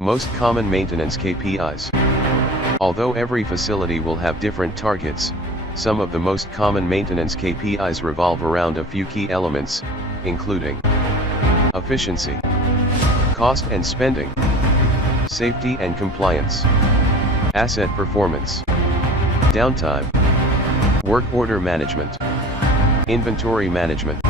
Most common maintenance KPIs. Although every facility will have different targets, some of the most common maintenance KPIs revolve around a few key elements, including efficiency, cost and spending, safety and compliance, asset performance, downtime, work order management, inventory management.